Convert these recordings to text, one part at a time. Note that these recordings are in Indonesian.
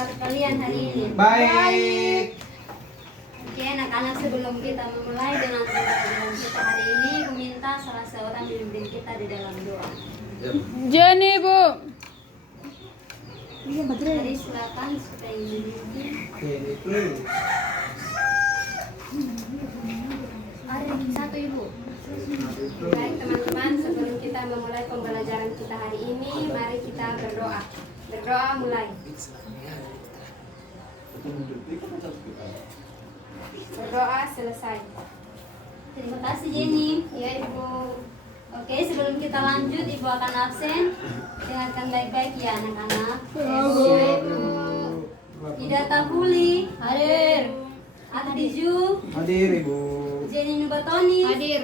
kabar kalian hari ini? Baik. Oke, anak-anak, sebelum kita memulai dengan pembelajaran kita hari ini, aku minta salah seorang memimpin kita di dalam doa. Jenny, Bu. Jadi silakan supaya memimpin. Ada satu ibu. Baik teman-teman, sebelum kita memulai pembelajaran kita hari ini, mari kita berdoa. Berdoa mulai. Berdoa selesai. Terima kasih Jenny. Ya Ibu. Oke, sebelum kita lanjut, Ibu akan absen. Dengarkan baik-baik ya anak-anak. Ibu. Ida Tahuli. Hadir. Atiju. Hadir Ibu. Jenny Nubatoni. Hadir.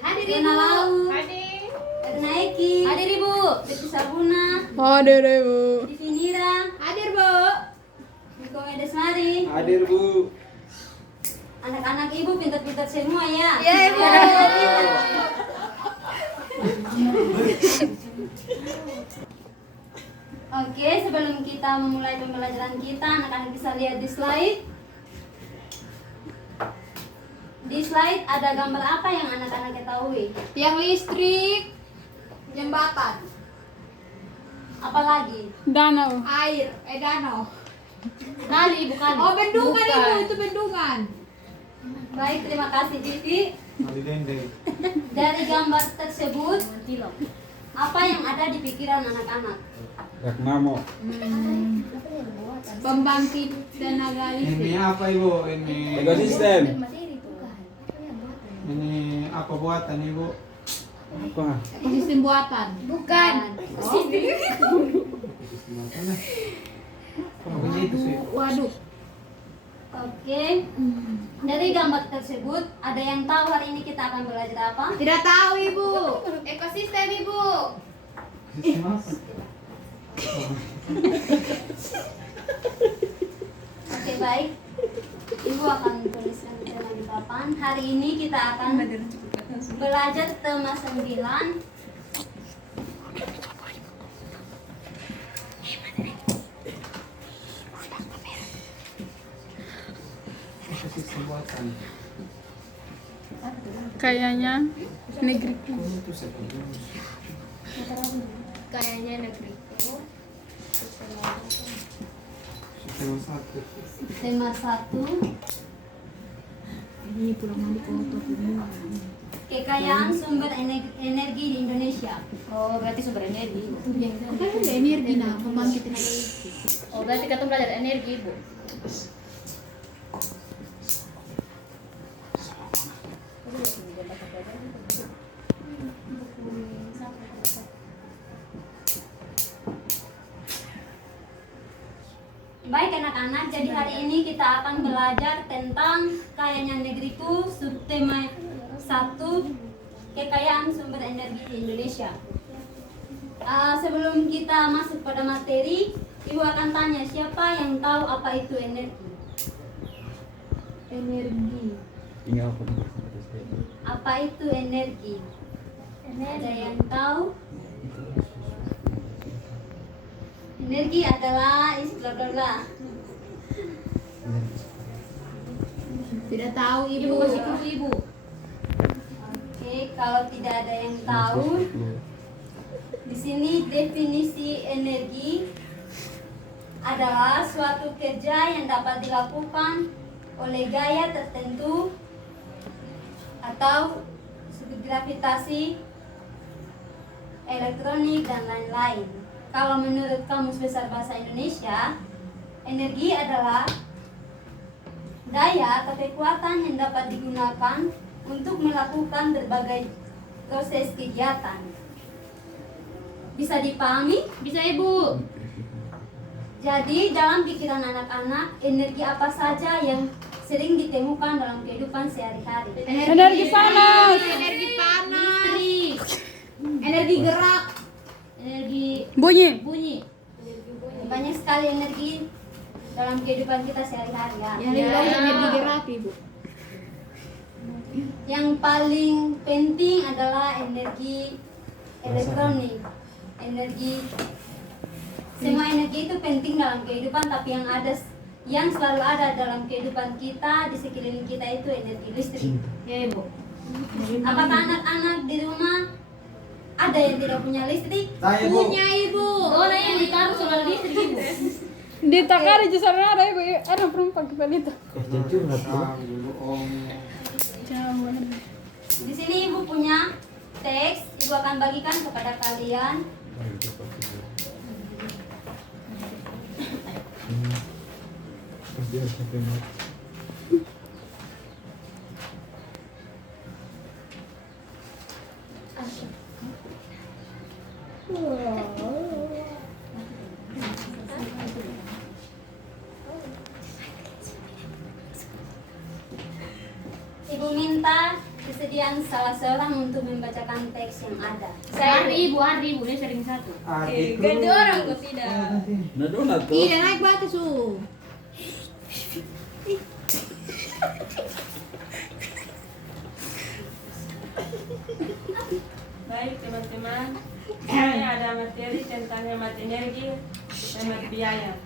Hadir Ibu. Lau. Hadir. Erna Eki. Hadir Ibu. Betty Sabuna. Hadir, Ibu. Divinira. Hadir, Bu. Niko Medesmari. Hadir Bu. Anak-anak Ibu pintar-pintar semua ya. Iya, Ibu. Oke, sebelum kita memulai pembelajaran kita, anak-anak bisa lihat di slide. Di slide ada gambar apa yang anak-anak ketahui? Yang listrik, jembatan, Apalagi? Danau. air, danau. Kali, bukan? Oh, bendungan Ibu, itu bendungan. Baik, terima kasih Vivi. Hadir Dendeng. Dari gambar tersebut, apa yang ada di pikiran anak-anak? Yaknamo. Pembangkit tenaga Ini listrik. apa Ibu? Ini Ekosistem. Ini apa buatan Ibu? Apa? Ekosistem buatan. Bukan. Mana? Oh, begitu sih. Waduh. Oke. Dari gambar tersebut, ada yang tahu hari ini kita akan belajar apa? Tidak tahu Ibu. Ekosistem Ibu. Sistem apa? Oke, baik. Ibu akan tuliskan tema di papan. Hari ini kita akan belajar tema 9. Sistem buatan. Kayaknya negeri. Itu satu. Kayaknya negeriku. Sistem satu. Tema 1, Ini pulang mandi kotor semua. kekayaan sumber energi di Indonesia. Oh, berarti sumber energi. Kan ada energi nah, pembangkit tenaga listrik. Oh, berarti kita belajar energi, Bu. Baik anak-anak, jadi hari ini kita akan belajar tentang kayanya negeriku, subtema 1, kekayaan sumber energi di Indonesia. Sebelum kita masuk pada materi, Ibu akan tanya siapa yang tahu apa itu energi? Energi. Tinggal apa? Apa itu energi? Ada yang tahu? Energi adalah istilah. Tidak tahu Ibu. Ibu kasih clue Ibu. Oke, kalau tidak ada yang tahu, di sini definisi energi adalah suatu kerja yang dapat dilakukan oleh gaya tertentu atau gravitasi, elektronik, dan lain-lain. Kalau menurut Kamus Besar Bahasa Indonesia, energi adalah daya atau kekuatan yang dapat digunakan untuk melakukan berbagai proses kegiatan. Bisa dipahami? Bisa Ibu. Jadi dalam pikiran anak-anak, energi apa saja yang sering ditemukan dalam kehidupan sehari-hari? Energi panas. Energi panas. Energi gerak. Energi Bunyi. bunyi. Banyak sekali energi dalam kehidupan kita sehari-hari ya. Yang lebih bagus energi gerak Ibu. Yang paling penting adalah energi elektronik, energi Semua energi itu penting dalam kehidupan, tapi yang selalu ada dalam kehidupan kita di sekeliling kita itu energi listrik. Ya ibu. Apakah anak-anak di rumah ada yang tidak punya listrik? Saya bu. Punya ibu. Oh, nah yang ditaruh solar listrik ibu. Di takar di sana ada ibu, ada perempuan kepala itu. Kerja curhat bu. Dulu om. Jauh. Di sini ibu punya teks, ibu akan bagikan kepada kalian. Pasti harus sampai mati. Ibu minta kesediaan salah seorang untuk membacakan teks yang ada. Hari ibu dia sering satu. Ganti orang kok tidak. Nah donat tuh. Tidak naik batas su. Baik teman-teman, ini ada materi tentang hemat energi, hemat biaya.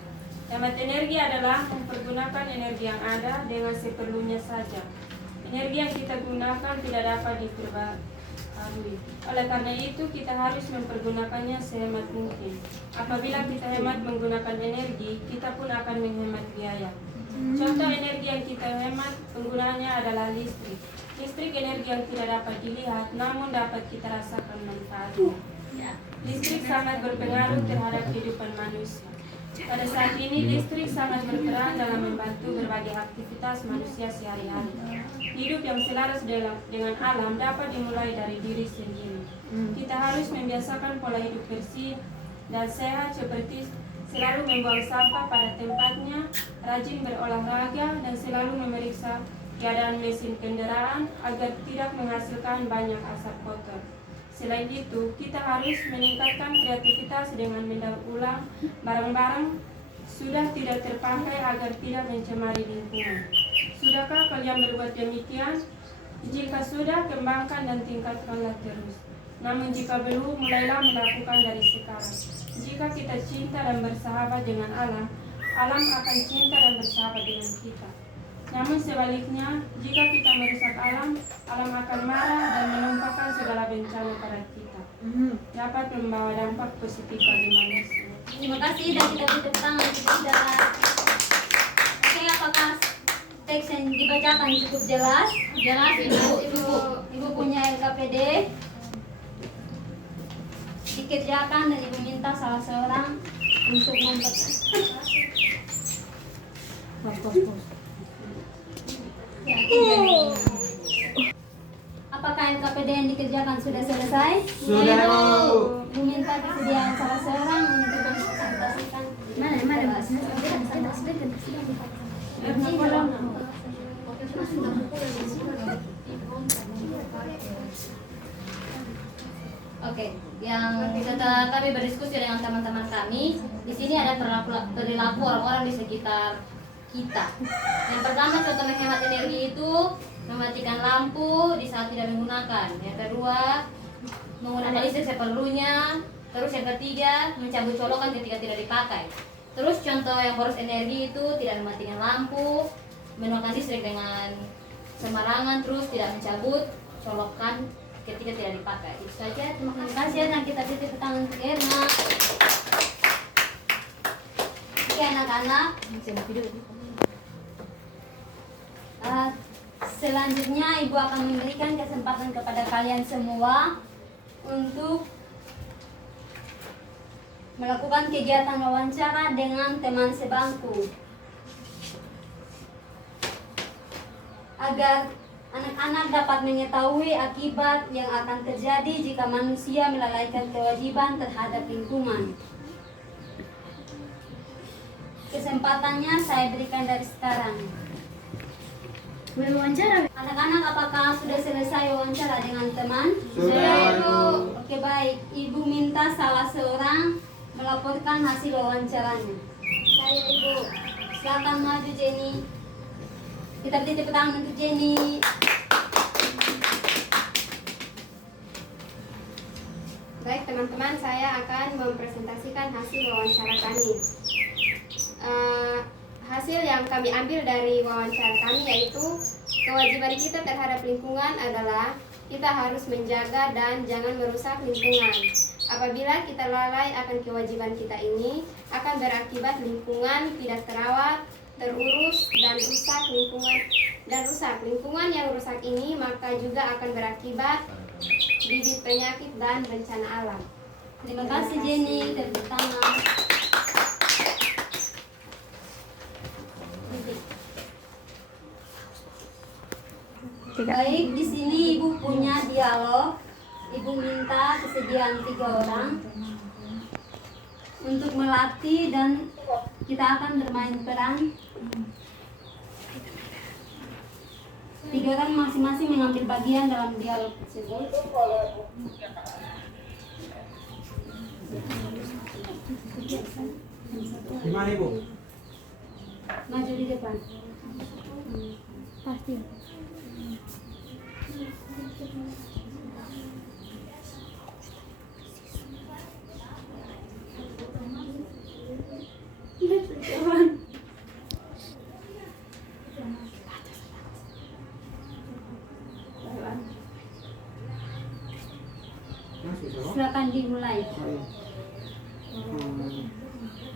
Hemat energi adalah mempergunakan energi yang ada dengan seperlunya saja. Energi yang kita gunakan tidak dapat diperbarui. Oleh karena itu, kita harus mempergunakannya sehemat mungkin. Apabila kita hemat menggunakan energi, kita pun akan menghemat biaya. Contoh energi yang kita hemat penggunaannya adalah listrik. Listrik energi yang tidak dapat dilihat, namun dapat kita rasakan manfaatnya. Listrik sangat berpengaruh terhadap kehidupan manusia. Pada saat ini, listrik sangat berperan dalam membantu berbagai aktivitas manusia sehari-hari. Hidup yang selaras dengan alam dapat dimulai dari diri sendiri. Kita harus membiasakan pola hidup bersih dan sehat seperti selalu membuang sampah pada tempatnya, rajin berolahraga, dan selalu memeriksa keadaan mesin kendaraan agar tidak menghasilkan banyak asap kotor. Selain itu, kita harus meningkatkan kreativitas dengan mendaur ulang barang-barang sudah tidak terpakai agar tidak mencemari lingkungan. Sudahkah kalian berbuat demikian? Jika sudah, kembangkan dan tingkatkanlah terus. Namun jika belum, mulailah melakukan dari sekarang. Jika kita cinta dan bersahabat dengan alam, alam akan cinta dan bersahabat dengan kita. Namun sebaliknya, jika kita merusak alam, alam akan marah dan menumpahkan segala bencana pada kita. Dapat membawa dampak positif bagi manusia. Terima kasih dan kita beri tepuk tangan untuk Ida. Oke, apakah teks yang dibacakan cukup jelas? Jelas ibu. Ibu punya LKPD. Dikerjakan dan ibu minta salah seorang untuk Apakah LKPD yang dikerjakan sudah selesai? Sudah bu. Ibu minta kesediaan salah seorang untuk mempresentasikan. Oke, yang setelah kami berdiskusi dengan teman-teman kami, di sini ada perilaku orang-orang di sekitar kita. Yang pertama, contoh menghemat energi itu mematikan lampu di saat tidak menggunakan. Yang kedua, menggunakan listrik seperlunya. Terus yang ketiga, mencabut colokan ketika tidak dipakai. Terus contoh yang boros energi itu tidak mematikan lampu, menggunakan listrik dengan sembarangan, terus tidak mencabut colokan ketika tidak dipakai. Itu saja. Terima kasih dan kita titip tangan untuk Erna. Oke anak-anak. Selanjutnya ibu akan memberikan kesempatan kepada kalian semua untuk melakukan kegiatan wawancara dengan teman sebangku agar anak-anak dapat mengetahui akibat yang akan terjadi jika manusia melalaikan kewajiban terhadap lingkungan. Kesempatannya saya berikan dari sekarang. Wawancara. Anak-anak, apakah sudah selesai wawancara dengan teman? Sudah bu. Oke baik, ibu minta salah seorang melaporkan hasil wawancaranya. Saya ibu, silakan maju Jenny. Kita beri tepuk tangan untuk Jenny. Baik teman-teman, saya akan mempresentasikan hasil wawancara kami. Hasil yang kami ambil dari wawancara kami yaitu kewajiban kita terhadap lingkungan adalah kita harus menjaga dan jangan merusak lingkungan. Apabila kita lalai akan kewajiban kita ini, akan berakibat lingkungan tidak terawat, terurus dan rusak lingkungan yang rusak ini, maka juga akan berakibat bibit penyakit dan bencana alam. Terima kasih Jenny, tepuk tangan. Baik, di sini Ibu punya dialog. Ibu minta kesediaan 3 orang untuk melatih dan kita akan bermain peran. 3 orang masing-masing mengambil bagian dalam dialog tersebut. Gimana Ibu? Maju di depan. Pasti. Silakan dimulai.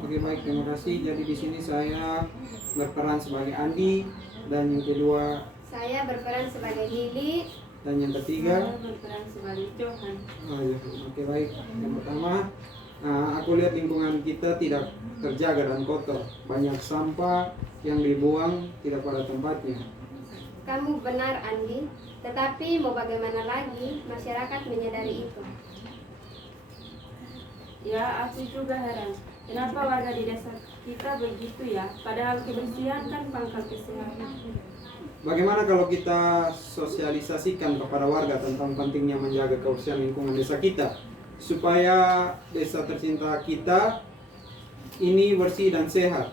Oke baik, terima kasih. Jadi di sini saya berperan sebagai Andi dan yang kedua Saya berperan sebagai Lili. dan yang ketiga. Saya berperan sebagai Johan. Oh, iya. Oke baik. Yang pertama, aku lihat lingkungan kita tidak terjaga dan kotor. Banyak sampah yang dibuang tidak pada tempatnya. Kamu benar Andi, tetapi mau bagaimana lagi, masyarakat menyadari itu. Ya, aku juga heran. Kenapa warga di desa kita begitu ya? Padahal kebersihan kan pangkal kesehatan. Bagaimana kalau kita sosialisasikan kepada warga tentang pentingnya menjaga kebersihan lingkungan desa kita supaya desa tercinta kita ini bersih dan sehat?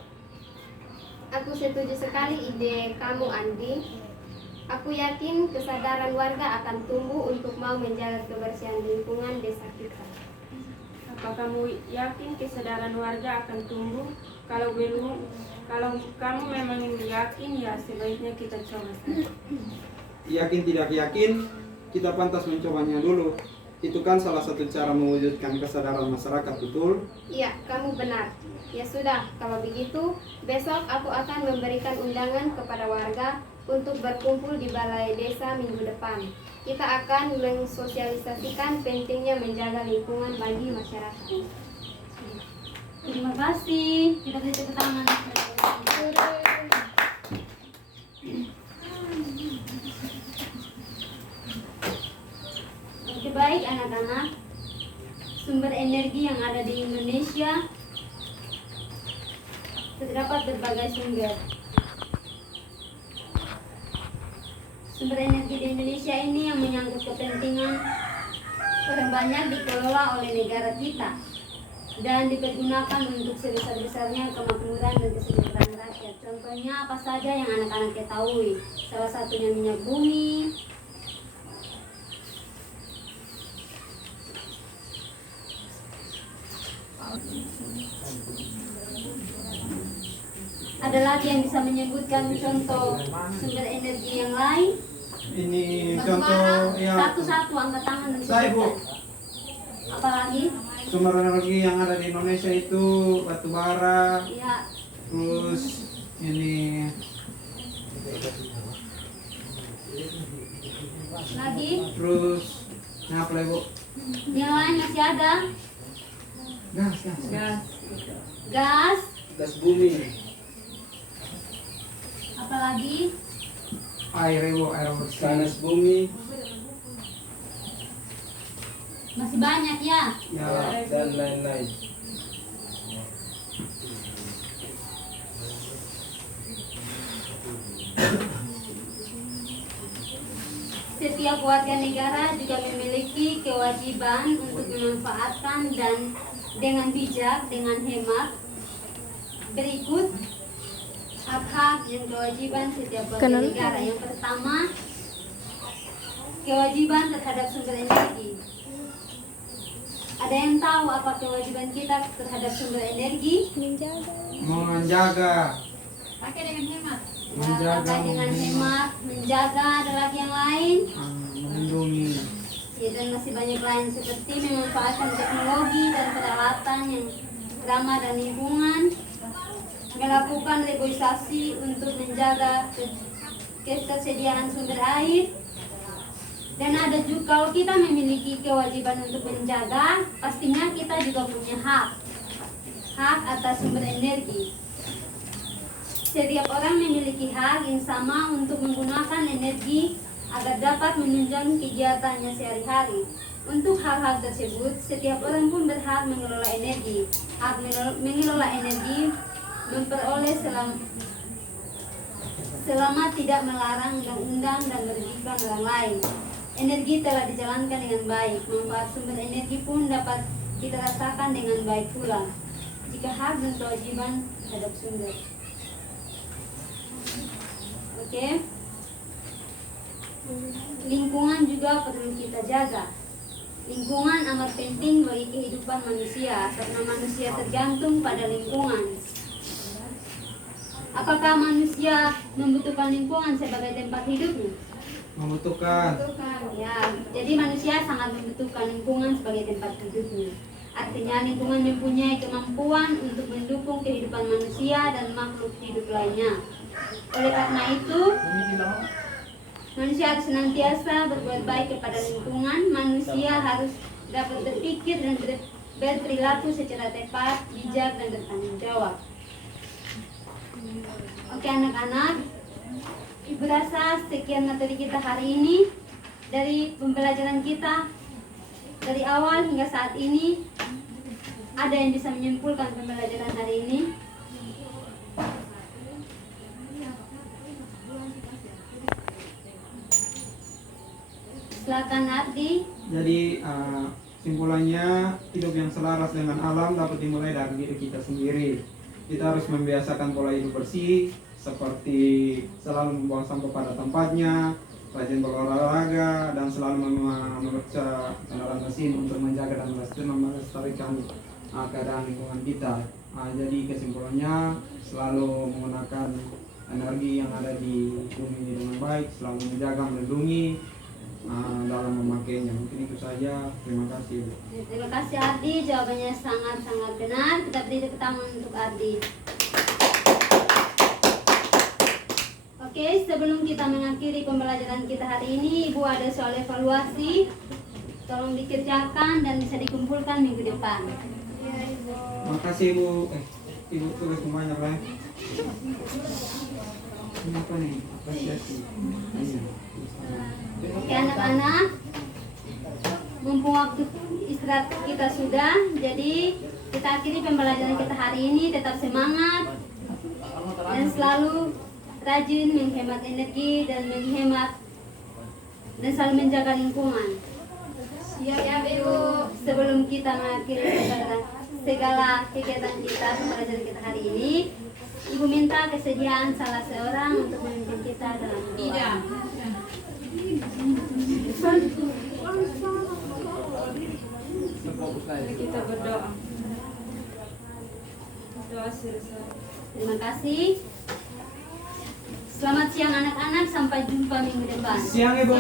Aku setuju sekali ide kamu Andi. Aku yakin kesadaran warga akan tumbuh untuk mau menjaga kebersihan lingkungan desa kita. Apa kamu yakin kesadaran warga akan tumbuh? Kalau belum, kalau kamu memang yakin, ya sebaiknya kita coba saja. Yakin tidak yakin, kita pantas mencobanya dulu. Itu kan salah satu cara mewujudkan kesadaran masyarakat, betul? Iya, kamu benar. Ya sudah, kalau begitu, besok aku akan memberikan undangan kepada warga untuk berkumpul di balai desa minggu depan. Kita akan mensosialisasikan pentingnya menjaga lingkungan bagi masyarakat. Terima kasih. Kita beri tepuk tangan. Oke, baik anak-anak. Sumber energi yang ada di Indonesia terdapat berbagai sumber. Sumber energi di Indonesia ini yang menyangkut kepentingan yang banyak dikelola oleh negara kita dan dipergunakan untuk sebesar-besarnya kemakmuran dan kesejahteraan rakyat. Contohnya apa saja yang anak-anak ketahui? Salah satunya minyak bumi, ada lagi yang bisa menyebutkan contoh sumber energi yang lain? Ini Batubara, contoh ya. satu-satu angkat tangan dan Saya, Bu. sebutkan. Apalagi? Sumber energi yang ada di Indonesia itu batu bara, Ya, terus ini lagi? terus apa lagi, Bu? Yang lain masih ada? Gas. Gas? Gas bumi. Apalagi? Air, Bu, air bersih. Panas bumi. Masih banyak ya? Ya, dan lain-lain. Setiap warga negara juga memiliki kewajiban untuk memanfaatkan dan dengan bijak, dengan hemat. Berikut hak-hak dan kewajiban setiap warga negara. Yang pertama, kewajiban terhadap sumber energi. Ada yang tahu apa kewajiban kita terhadap sumber energi? Menjaga. Pakai dengan hemat. Pakai dengan hemat, menjaga, ada lagi yang lain. Melindungi. Ya, dan masih banyak lain seperti memanfaatkan teknologi dan peralatan yang ramah dan lingkungan, melakukan reboisasi untuk menjaga ketersediaan sumber air. Dan ada juga, kalau kita memiliki kewajiban untuk menjaga, pastinya kita juga punya hak atas sumber energi. Setiap orang memiliki hak yang sama untuk menggunakan energi agar dapat menunjang kegiatannya sehari-hari. Untuk hal-hal tersebut, setiap orang pun berhak mengelola energi. Hak mengelola energi memperoleh selama tidak melarang undang-undang dan merugikan orang lain. Energi telah dijalankan dengan baik, manfaat sumber energi pun dapat kita rasakan dengan baik pula. Jika hak dan kewajiban terhadap sumber. Oke. Lingkungan juga perlu kita jaga. Lingkungan amat penting bagi kehidupan manusia, karena manusia tergantung pada lingkungan. Apakah manusia membutuhkan lingkungan sebagai tempat hidupnya? Membutuhkan. Ya, jadi manusia sangat membutuhkan lingkungan sebagai tempat hidupnya. Artinya lingkungan mempunyai kemampuan untuk mendukung kehidupan manusia dan makhluk hidup lainnya. Oleh karena itu, manusia harus senantiasa berbuat baik kepada lingkungan. Manusia harus dapat berpikir dan berperilaku secara tepat, bijak, dan bertanggung jawab. Oke anak-anak, Ibu rasa sekian materi kita hari ini. Dari pembelajaran kita dari awal hingga saat ini, ada yang bisa menyimpulkan pembelajaran hari ini? Silakan Ardi. Jadi simpulannya, hidup yang selaras dengan alam dapat dimulai dari diri kita sendiri. Kita harus membiasakan pola hidup bersih, seperti selalu membuang sampah pada tempatnya, rajin berolahraga, dan selalu memeriksa kendaraan mesin untuk menjaga dan melestarikan keadaan lingkungan kita. Jadi kesimpulannya, selalu menggunakan energi yang ada di bumi ini dengan baik, selalu menjaga, melindungi dalam memakainya. Mungkin itu saja. Terima kasih. Terima kasih Ardi, jawabannya sangat-sangat benar. Kita beri tepuk tangan untuk Ardi. Oke, sebelum kita mengakhiri pembelajaran kita hari ini, Ibu ada soal evaluasi. Tolong dikerjakan dan bisa dikumpulkan minggu depan. Makasih Ibu. Ibu tulis semuanya lah. Ini apa nih? Apresiasi. Oke anak-anak, mumpung waktu istirahat kita sudah, jadi kita akhiri pembelajaran kita hari ini. Tetap semangat dan selalu rajin menghemat energi dan selalu menjaga lingkungan. Siap ya Bu. Sebelum kita mengakhiri segala kegiatan kita pembelajaran kita hari ini, Ibu minta kesediaan salah seorang untuk memimpin kita dalam doa. Tidak. Mari kita berdoa. Doa selesai. Terima kasih. Selamat siang anak-anak, sampai jumpa minggu depan. Siang Ibu.